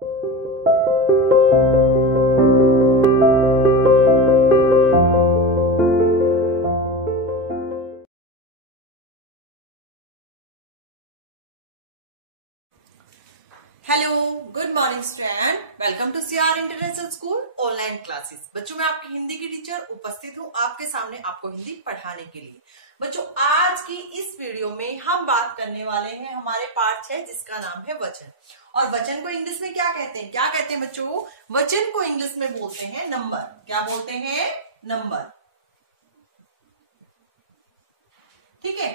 Hello, good morning student, welcome to CR international school online classes. बच्चों, मैं आपकी हिंदी की टीचर उपस्थित हूँ आपके सामने आपको हिंदी पढ़ाने के लिए। बच्चों, आज की इस वीडियो में हम बात करने वाले हैं हमारे पाठ 6 जिसका नाम है वचन। और वचन को इंग्लिश में क्या कहते हैं? क्या कहते हैं बच्चों? वचन को इंग्लिश में बोलते हैं नंबर। क्या बोलते हैं? नंबर। ठीक है।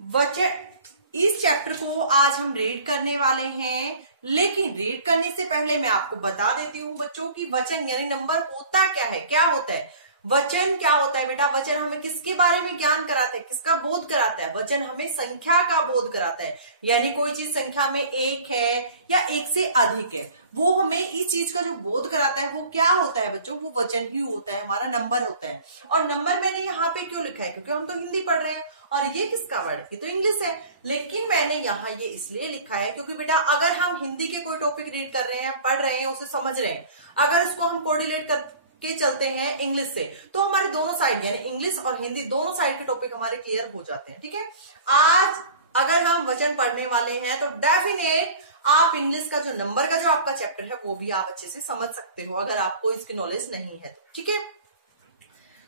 वचन, इस चैप्टर को आज हम रीड करने वाले हैं, लेकिन रीड करने से पहले मैं आपको बता देती हूँ बच्चों की वचन यानी नंबर होता क्या है, क्या होता है। वचन क्या होता है बेटा? वचन हमें किसके बारे में ज्ञान कराता है, किसका बोध कराता है? वचन हमें संख्या का बोध कराता है, यानी कोई चीज संख्या में एक है या एक से अधिक है, वो हमें इस चीज का जो बोध कराता है वो क्या होता है बच्चों? वो वचन ही होता है, हमारा नंबर होता है। और नंबर मैंने यहाँ पे क्यों लिखा है? क्योंकि हम तो हिंदी पढ़ रहे हैं और ये किसका वर्ड है? ये तो इंग्लिश है, लेकिन मैंने यहाँ ये इसलिए लिखा है क्योंकि बेटा अगर हम हिंदी के कोई टॉपिक रीड कर रहे हैं, पढ़ रहे हैं, उसे समझ रहे हैं, अगर उसको हम कोरिलेट करके चलते हैं इंग्लिश से, तो हमारे दोनों साइड यानी इंग्लिश और हिंदी दोनों साइड के टॉपिक हमारे क्लियर हो जाते हैं। ठीक है। आज अगर हम वचन पढ़ने वाले हैं तो डेफिनेट आप इंग्लिश का जो नंबर का जो आपका चैप्टर है वो भी आप अच्छे से समझ सकते हो अगर आपको इसकी नॉलेज नहीं है तो। ठीक है।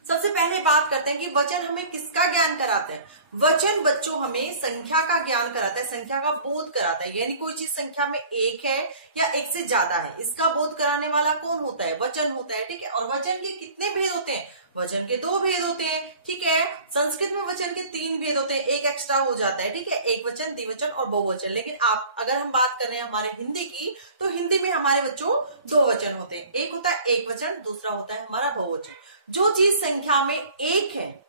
सबसे पहले बात करते हैं कि वचन हमें किसका ज्ञान कराते हैं। वचन बच्चों हमें संख्या का ज्ञान कराता है, संख्या का बोध कराता है, यानी कोई चीज संख्या में एक है या एक से ज्यादा है, इसका बोध कराने वाला कौन होता है? वचन होता है। ठीक है। और वचन के कितने भेद होते हैं? वचन के 2 भेद होते हैं। ठीक है। संस्कृत में वचन के 3 भेद होते हैं, एक एक्स्ट्रा हो जाता है। ठीक है। एक वचन, द्विवचन और बहुवचन। लेकिन आप अगर हम बात कर रहे हैं हमारे हिंदी की, तो हिंदी में हमारे बच्चों 2 वचन होते हैं। एक होता है एक वचन, दूसरा होता है हमारा बहुवचन। जो चीज संख्या में एक है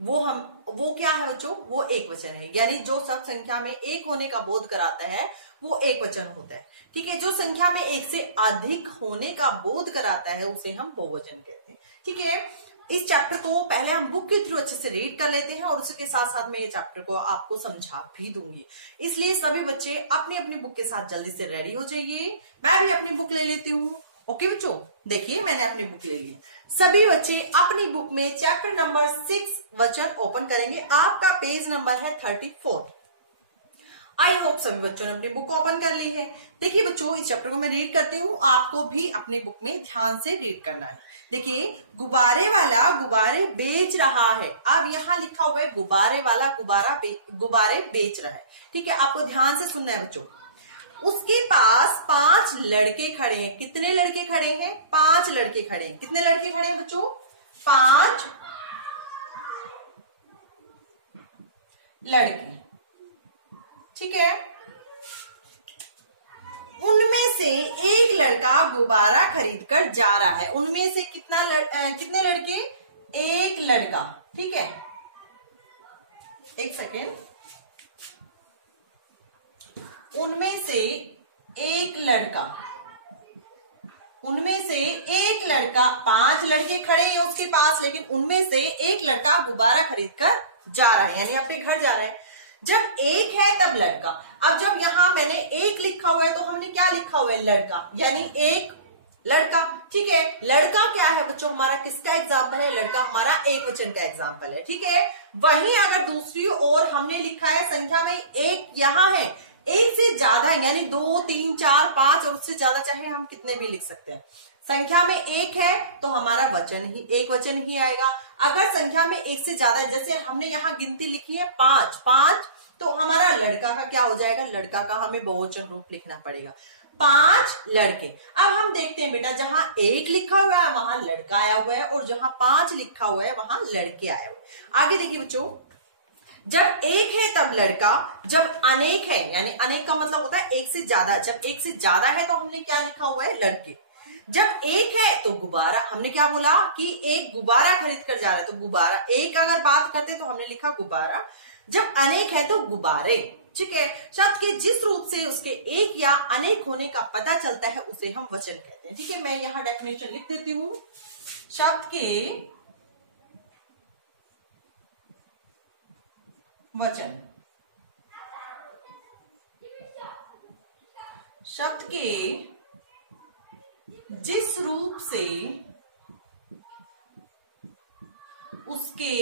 वो क्या है बच्चों? वो एक वचन है, यानी जो सब संख्या में एक होने का बोध कराता है वो एक वचन होता है। ठीक है। जो संख्या में एक से अधिक होने का बोध कराता है उसे हम बहुवचन कहते हैं। ठीक है। इस चैप्टर को पहले हम बुक के थ्रू अच्छे से रीड कर लेते हैं और उसके साथ साथ मैं ये चैप्टर को आपको समझा भी दूंगी, इसलिए सभी बच्चे अपनी अपनी बुक के साथ जल्दी से रेडी हो जाइए। मैं भी अपनी बुक ले लेती हूँ। ओके बच्चों, देखिए मैंने अपनी बुक ले ली। सभी बच्चे अपनी बुक में चैप्टर नंबर 6 वचन ओपन करेंगे। आपका पेज नंबर है 34। आई होप सभी बच्चों ने अपनी बुक ओपन कर ली है। देखिए बच्चों, इस चैप्टर को मैं रीड करती हूँ, आपको भी अपनी बुक में ध्यान से रीड करना है। देखिए, गुब्बारे वाला गुब्बारे बेच रहा है। अब यहाँ लिखा हुआ है गुब्बारे वाला गुब्बारे बेच रहा है। ठीक है। आपको ध्यान से सुनना है बच्चों। उसके पास 5 लड़के खड़े हैं। कितने लड़के खड़े हैं? 5 लड़के खड़े हैं। कितने लड़के खड़े हैं बच्चों? 5 लड़के। ठीक है। उनमें से एक लड़का गुब्बारा खरीद कर जा रहा है। उनमें से कितने लड़के? एक लड़का। ठीक है। एक सेकेंड। उनमें से एक लड़का 5 लड़के खड़े हैं उसके पास, लेकिन उनमें से एक लड़का गुब्बारा खरीद कर जा रहा है, यानी अपने घर जा रहा है। जब एक है तब लड़का। अब जब यहाँ मैंने एक लिखा हुआ है तो हमने क्या लिखा हुआ है? लड़का, यानी एक लड़का। ठीक है। लड़का क्या है बच्चों? हमारा किसका एग्जाम्पल है? लड़का हमारा एक वचन का एग्जाम्पल है। ठीक है। वहीं अगर दूसरी ओर हमने लिखा है संख्या में एक, यहाँ है एक से ज्यादा है, यानी 2, 3, 4, 5 और उससे ज्यादा चाहे हम कितने भी लिख सकते हैं। संख्या में एक है तो हमारा एक वचन ही आएगा। अगर संख्या में एक से ज्यादा है, जैसे हमने यहाँ गिनती लिखी है 5, तो हमारा लड़का का क्या हो जाएगा? लड़का का हमें बहुवचन रूप लिखना पड़ेगा। 5 लड़के। अब हम देखते हैं बेटा, जहां एक लिखा हुआ है वहां लड़का आया हुआ है और जहां 5 लिखा हुआ है वहां लड़के आए हुए हैं। आगे देखिए बच्चों, जब एक है तब लड़का, जब अनेक है, यानी अनेक का मतलब होता है एक से ज्यादा। जब एक से ज्यादा है तो हमने क्या लिखा हुआ है? लड़के। जब एक है तो गुब्बारा। हमने क्या बोला कि एक गुब्बारा खरीद कर जा रहा है, तो गुब्बारा। एक अगर बात करते तो हमने लिखा गुब्बारा। जब अनेक है तो गुब्बारे। ठीक है। शब्द के जिस रूप से उसके एक या अनेक होने का पता चलता है उसे हम वचन कहते हैं। ठीक है। मैं यहाँ डेफिनेशन लिख देती हूँ। शब्द के वचन, शब्द के जिस रूप से उसके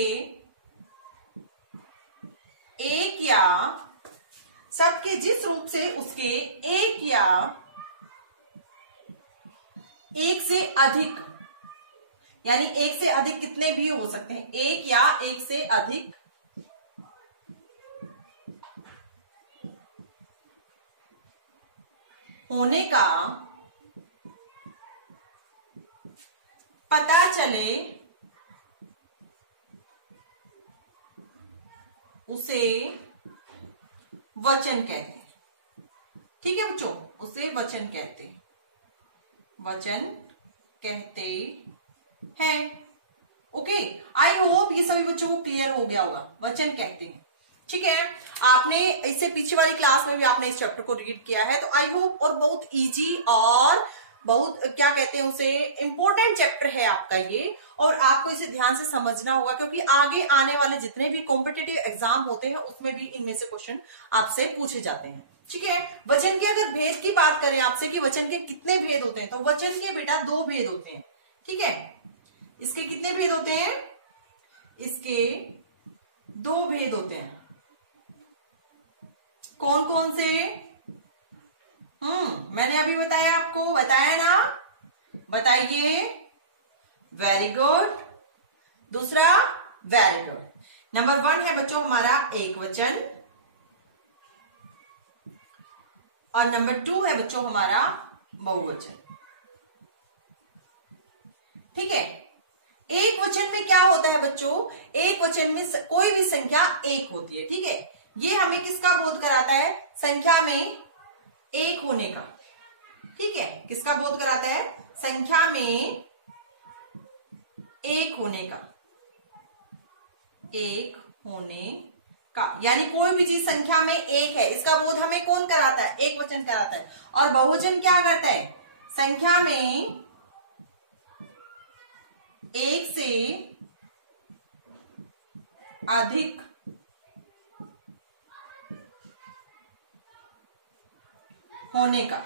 एक या शब्द के जिस रूप से उसके एक या एक से अधिक, यानी एक से अधिक कितने भी हो सकते हैं, एक या एक से अधिक होने का पता चले उसे वचन कहते हैं। ठीक है बच्चों, उसे वचन कहते हैं, वचन कहते हैं। ओके, आई होप ये सभी बच्चों को क्लियर हो गया होगा, वचन कहते हैं। ठीक है, आपने इससे पीछे वाली क्लास में भी आपने इस चैप्टर को रीड किया है, तो आई होप, और बहुत इजी और बहुत क्या कहते हैं उसे इंपॉर्टेंट चैप्टर है आपका ये, और आपको इसे ध्यान से समझना होगा, क्योंकि आगे आने वाले जितने भी कॉम्पिटिटिव एग्जाम होते हैं उसमें भी इनमें से क्वेश्चन आपसे पूछे जाते हैं। ठीक है, वचन के अगर भेद की बात करें आपसे कि वचन के कितने भेद होते हैं, तो वचन के बेटा 2 भेद होते हैं। ठीक है, इसके कितने भेद होते हैं, इसके 2 भेद होते हैं। कौन कौन से? मैंने अभी बताया, आपको बताया ना, बताइए। Very good. दूसरा, वेरी गुड। नंबर 1 है बच्चों हमारा एक वचन, और नंबर 2 है बच्चों हमारा बहुवचन। ठीक है, एक वचन में क्या होता है बच्चों, एक वचन में कोई भी संख्या एक होती है। ठीक है, ये हमें किसका बोध कराता है, संख्या में एक होने का। ठीक है, किसका बोध कराता है, संख्या में एक होने का, एक होने का, यानी कोई भी चीज संख्या में एक है, इसका बोध हमें कौन कराता है, एक वचन कराता है। और बहुवचन क्या करता है, संख्या में एक से अधिक होने का,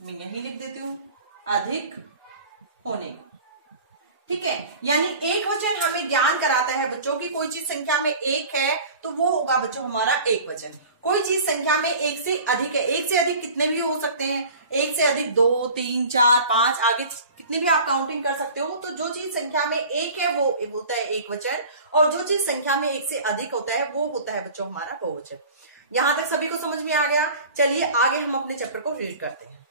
मैं यही लिख देती हूं, अधिक होने का। ठीक है, यानी एक वचन हमें ज्ञान कराता है बच्चों की कोई चीज संख्या में एक है तो वो होगा बच्चों हमारा एक वचन। कोई चीज संख्या में एक से अधिक है, एक से अधिक कितने भी हो सकते हैं, एक से अधिक 2, 3, 4, 5 आगे कितनी भी आप काउंटिंग कर सकते हो। तो जो चीज संख्या में एक है वो होता है एक वचन, और जो चीज संख्या में एक से अधिक होता है वो होता है बच्चों हमारा बहुवचन। यहां तक सभी को समझ में आ गया। चलिए आगे हम अपने चैप्टर को रीड करते हैं।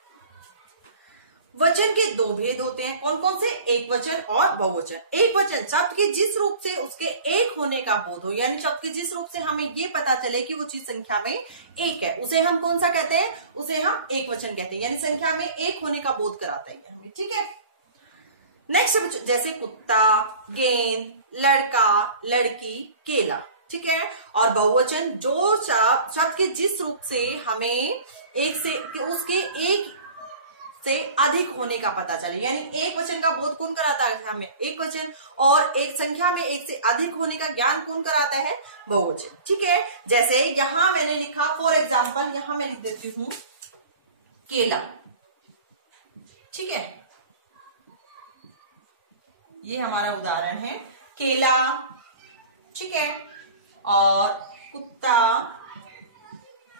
वचन के 2 भेद होते हैं, कौन कौन से, एक वचन और बहुवचन। एक वचन शब्द के जिस रूप से उसके एक होने का बोध हो, यानी शब्द के जिस रूप से हमें ये पता चले कि वो चीज संख्या में एक है, उसे हम कौन सा कहते हैं, उसे हम एक वचन कहते हैं, यानी संख्या में एक होने का बोध कराता है हमें। ठीक है, नेक्स्ट जैसे कुत्ता, गेंद, लड़का, लड़की, केला। ठीक है, और बहुवचन जो शब्द के जिस रूप से हमें एक से उसके एक से अधिक होने का पता चले, यानी एक वचन का बोध कौन कराता है हमें, एक वचन, और एक संख्या में एक से अधिक होने का ज्ञान कौन कराता है, बहुवचन। ठीक है, जैसे यहां मैंने लिखा, फॉर एग्जाम्पल यहां मैं लिख देती हूं केला। ठीक है, ये हमारा उदाहरण है केला। ठीक है, और कुत्ता,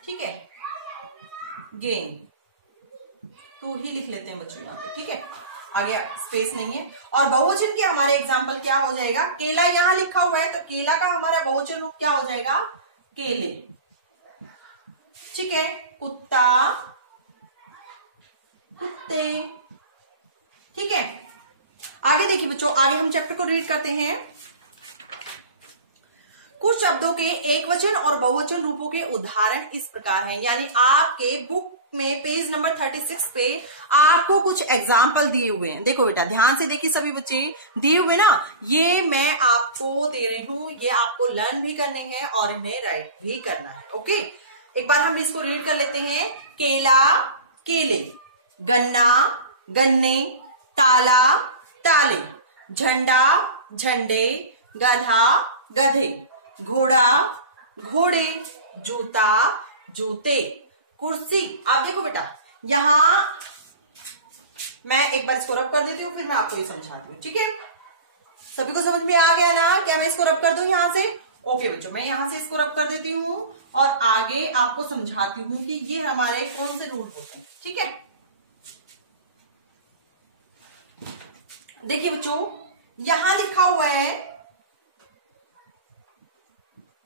ठीक है, गेंद, 2 ही लिख लेते हैं बच्चों यहाँ पे। ठीक है, आगे स्पेस नहीं है। और बहुवचन के हमारे एग्जाम्पल क्या हो जाएगा, केला यहाँ लिखा हुआ है तो केला का हमारा बहुवचन रूप क्या हो जाएगा, केले। ठीक है, कुत्ता, कुत्ते। ठीक है, आगे देखिए बच्चों, आगे हम चैप्टर को रीड करते हैं। कुछ शब्दों के एक वचन और बहुवचन रूपों के उदाहरण इस प्रकार हैं, यानी आपके बुक में पेज नंबर 36 पे आपको कुछ एग्जाम्पल दिए हुए हैं। देखो बेटा ध्यान से देखिए, सभी बच्चे दिए हुए ना, ये मैं आपको दे रही हूं, ये आपको लर्न भी करने हैं और इन्हें राइट भी करना है। ओके, एक बार हम इसको रीड कर लेते हैं। केला, केले, गन्ना, गन्ने, ताला, ताले, झंडा, झंडे, गधा, गधे, घोड़ा, घोड़े, जूता, जूते, कुर्सी। आप देखो बेटा, यहां मैं एक बार इसको रब कर देती हूँ, फिर मैं आपको ये समझाती हूँ, ठीक है। सभी को समझ में आ गया ना? क्या मैं इसको रब कर दूं यहां से? ओके बच्चों, मैं यहां से इसको रब कर देती हूँ और आगे आपको समझाती हूँ कि ये हमारे कौन से रूल होते हैं, ठीक है। देखिए बच्चों, यहां लिखा हुआ है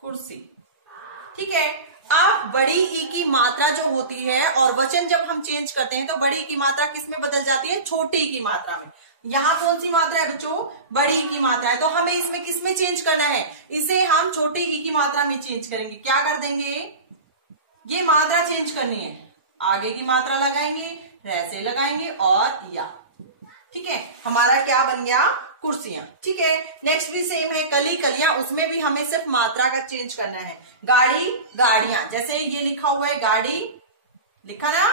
कुर्सी, ठीक है। अब बड़ी ई की मात्रा जो होती है और वचन जब हम चेंज करते हैं तो बड़ी ई की मात्रा किस में बदल जाती है? छोटी ई की मात्रा में। यहाँ कौन सी मात्रा है बच्चों? बड़ी ई की मात्रा है। तो हमें इसमें किस में चेंज करना है? इसे हम छोटी ई की मात्रा में चेंज करेंगे। क्या कर देंगे? ये मात्रा चेंज करनी है, आगे की मात्रा लगाएंगे, रैसे लगाएंगे और या, ठीक है। हमारा क्या बन गया? कुर्सियां, ठीक है। नेक्स्ट भी सेम है, कली कलियां, उसमें भी हमें सिर्फ मात्रा का चेंज करना है। गाड़ी गाड़ियां, जैसे ये लिखा हुआ है गाड़ी, लिखा ना।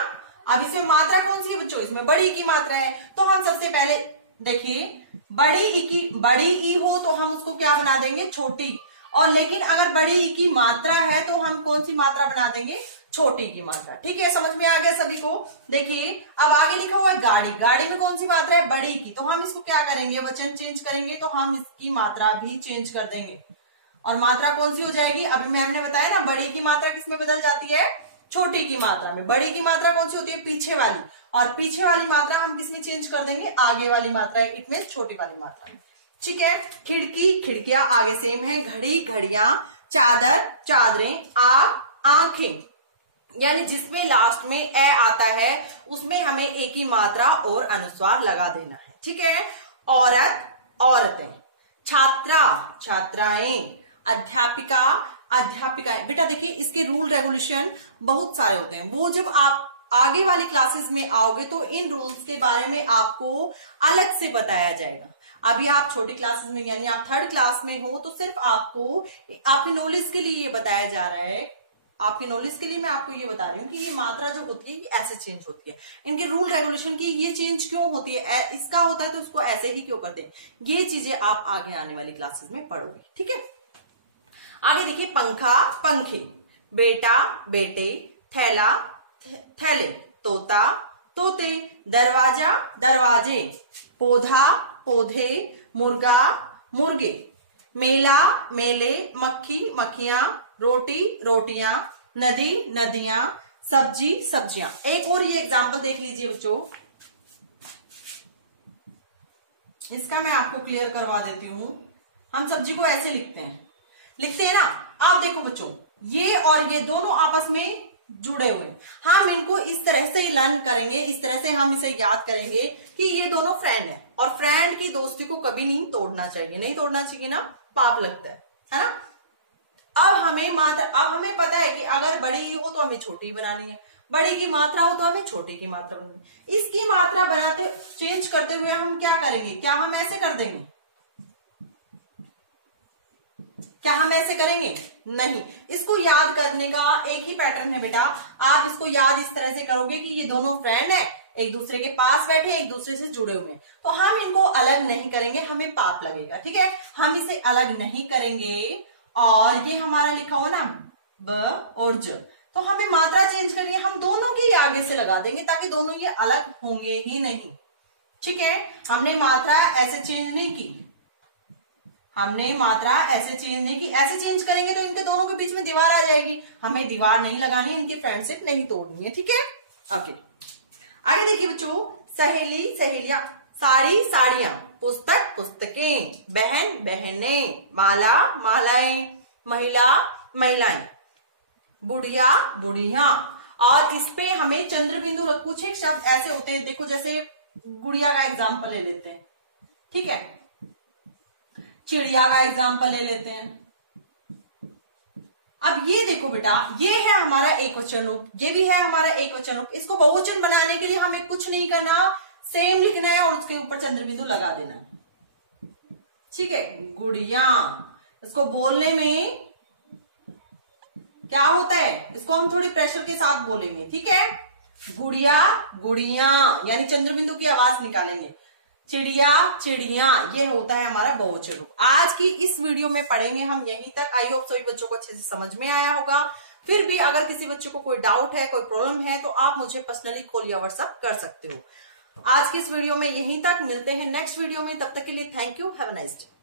अब इसमें मात्रा कौन सी है बच्चों? इसमें बड़ी ई की मात्रा है। तो हम सबसे पहले देखिए, बड़ी ई हो तो हम उसको क्या बना देंगे? छोटी। और लेकिन अगर बड़ी ई की मात्रा है तो हम कौन सी मात्रा बना देंगे? छोटी की मात्रा, ठीक है। समझ में आ गया सभी को? देखिए अब आगे लिखा हुआ है गाड़ी, गाड़ी में कौन सी मात्रा है? बड़ी की। तो हम इसको क्या करेंगे? वचन चेंज करेंगे तो हम इसकी मात्रा भी चेंज कर देंगे। और मात्रा कौन सी हो जाएगी? अभी मैम ने बताया ना, बड़ी की मात्रा किसमें बदल जाती है? छोटी की मात्रा में। बड़ी की मात्रा कौन सी होती है? पीछे वाली। और पीछे वाली मात्रा हम किसमें चेंज कर देंगे? आगे वाली मात्रा, इट मींस छोटी वाली मात्रा में, ठीक है। खिड़की खिड़कियां आगे सेम है, घड़ी घड़ियां, चादर चादरें, आग आंखें, यानी जिसमें लास्ट में ए आता है उसमें हमें ए की मात्रा और अनुस्वार लगा देना है, ठीक है। औरत औरतें, छात्रा छात्राएं, अध्यापिका अध्यापिकाएं। बेटा देखिए, इसके रूल रेगुलेशन बहुत सारे होते हैं, वो जब आप आगे वाली क्लासेस में आओगे तो इन रूल्स के बारे में आपको अलग से बताया जाएगा। अभी आप छोटी क्लासेस में, यानी आप 3rd क्लास में हो, तो सिर्फ आपको आपकी नॉलेज के लिए ये बताया जा रहा है। आपकी नॉलेज के लिए मैं आपको ये बता रही हूँ कि ये मात्रा जो होती है ये ऐसे चेंज होती है। इनके रूल रेगुलेशन की ये चेंज क्यों होती है, इसका होता है तो उसको ऐसे ही क्यों करते हैं, ये चीजें आप आगे आने वाली क्लासेस में पढ़ोगे, ठीक है। आगे देखिए, पंखा पंखे, बेटा बेटे, थैला थैले, तोता तोते, दरवाजा दरवाजे, पौधा पौधे, मुर्गा मुर्गे, मेला मेले, मक्खी मक्खियां, रोटी रोटियां, नदी नदियां, सब्जी सब्जियां। एक और ये एग्जाम्पल देख लीजिए बच्चों, इसका मैं आपको क्लियर करवा देती हूं। हम सब्जी को ऐसे लिखते हैं ना। आप देखो बच्चों, ये और ये दोनों आपस में जुड़े हुए, हम इनको इस तरह से लर्न करेंगे, इस तरह से हम इसे याद करेंगे कि ये दोनों फ्रेंड है और फ्रेंड की दोस्ती को कभी नहीं तोड़ना चाहिए, नहीं तोड़ना चाहिए ना, पाप लगता है ना। अब हमें पता है कि अगर बड़ी हो तो हमें छोटी बनानी है, बड़ी की मात्रा हो तो हमें छोटी की मात्रा बनानी है। इसकी मात्रा बनाते चेंज करते हुए हम क्या करेंगे? क्या हम ऐसे कर देंगे? क्या हम ऐसे करेंगे? नहीं। इसको याद करने का एक ही पैटर्न है बेटा। आप इसको याद इस तरह से करोगे कि ये दोनों फ्रेंड है, एक दूसरे के पास बैठे, एक दूसरे से जुड़े हुए हैं, तो हम इनको अलग नहीं करेंगे, हमें पाप लगेगा, ठीक है। हम इसे अलग नहीं करेंगे। और ये हमारा लिखा हुआ ना ब और ज, तो हमें मात्रा चेंज करनी है, हम दोनों की आगे से लगा देंगे ताकि दोनों ये अलग होंगे ही नहीं, ठीक है। हमने मात्रा ऐसे चेंज नहीं की, ऐसे चेंज करेंगे तो इनके दोनों के बीच में दीवार आ जाएगी, हमें दीवार नहीं लगानी है, इनकी फ्रेंडशिप नहीं तोड़नी है, ठीक है। ओके, आगे देखिए बच्चों, सहेली सहेलियां, साड़ी साड़ियां, पुस्तक पुस्तकें, बहन बहनें, माला मालाएं, महिला महिलाएं, बुढ़िया बुढ़िया। और इस पे हमें चंद्र बिंदु कुछ एक शब्द ऐसे होते हैं, देखो जैसे गुड़िया का एग्जाम्पल ले लेते हैं, ठीक है, चिड़िया का एग्जाम्पल ले लेते हैं। अब ये देखो बेटा, ये है हमारा एकवचन रूप, ये भी है हमारा एकवचन रूप। इसको बहुवचन बनाने के लिए हमें कुछ नहीं करना, सेम लिखना है और उसके ऊपर चंद्र बिंदु लगा देना है, ठीक है। गुड़िया, इसको बोलने में क्या होता है, इसको हम थोड़ी प्रेशर के साथ बोलेंगे, ठीक है। गुड़िया गुड़िया, यानी चंद्र बिंदु की आवाज निकालेंगे। चिड़िया चिड़िया, ये होता है हमारा बहुवचन रूप। आज की इस वीडियो में पढ़ेंगे हम यहीं तक। आई होप सभी बच्चों को अच्छे से समझ में आया होगा। फिर भी अगर किसी बच्चे को कोई डाउट है, कोई प्रॉब्लम है, तो आप मुझे पर्सनली कॉल या व्हाट्सएप कर सकते हो। आज की इस वीडियो में यहीं तक, मिलते हैं नेक्स्ट वीडियो में, तब तक के लिए thank you, have a nice day.